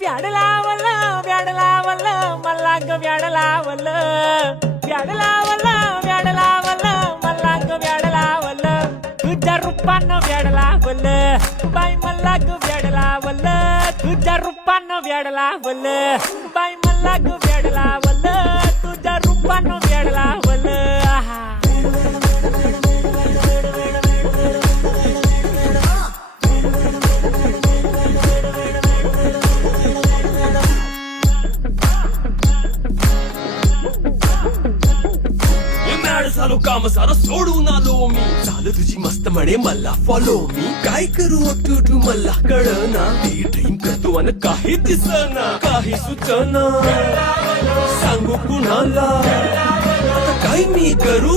व्याड लावलं व्याड लावलं मला ग व्याड लावलं व्याड लावलं व्याड लावलं मला ग व्याड लावलं तुझ्या रूपानं व्याड लावलं बाई मला ग व्याड लावलं तुझ्या रूपानं व्याड लावलं बाई मला ग व्याड लावलं तुझ्या रूपानं व्याड लावलं आहा झालो काम सारं सोडून आलो मी झालं तुझी मस्त म्हणे मला फॉलो मी काय करू तू मला कळना ती ड्रीम करतो आणि काही दिसना काही सुचना सांगू कुणाला आता काय मी करू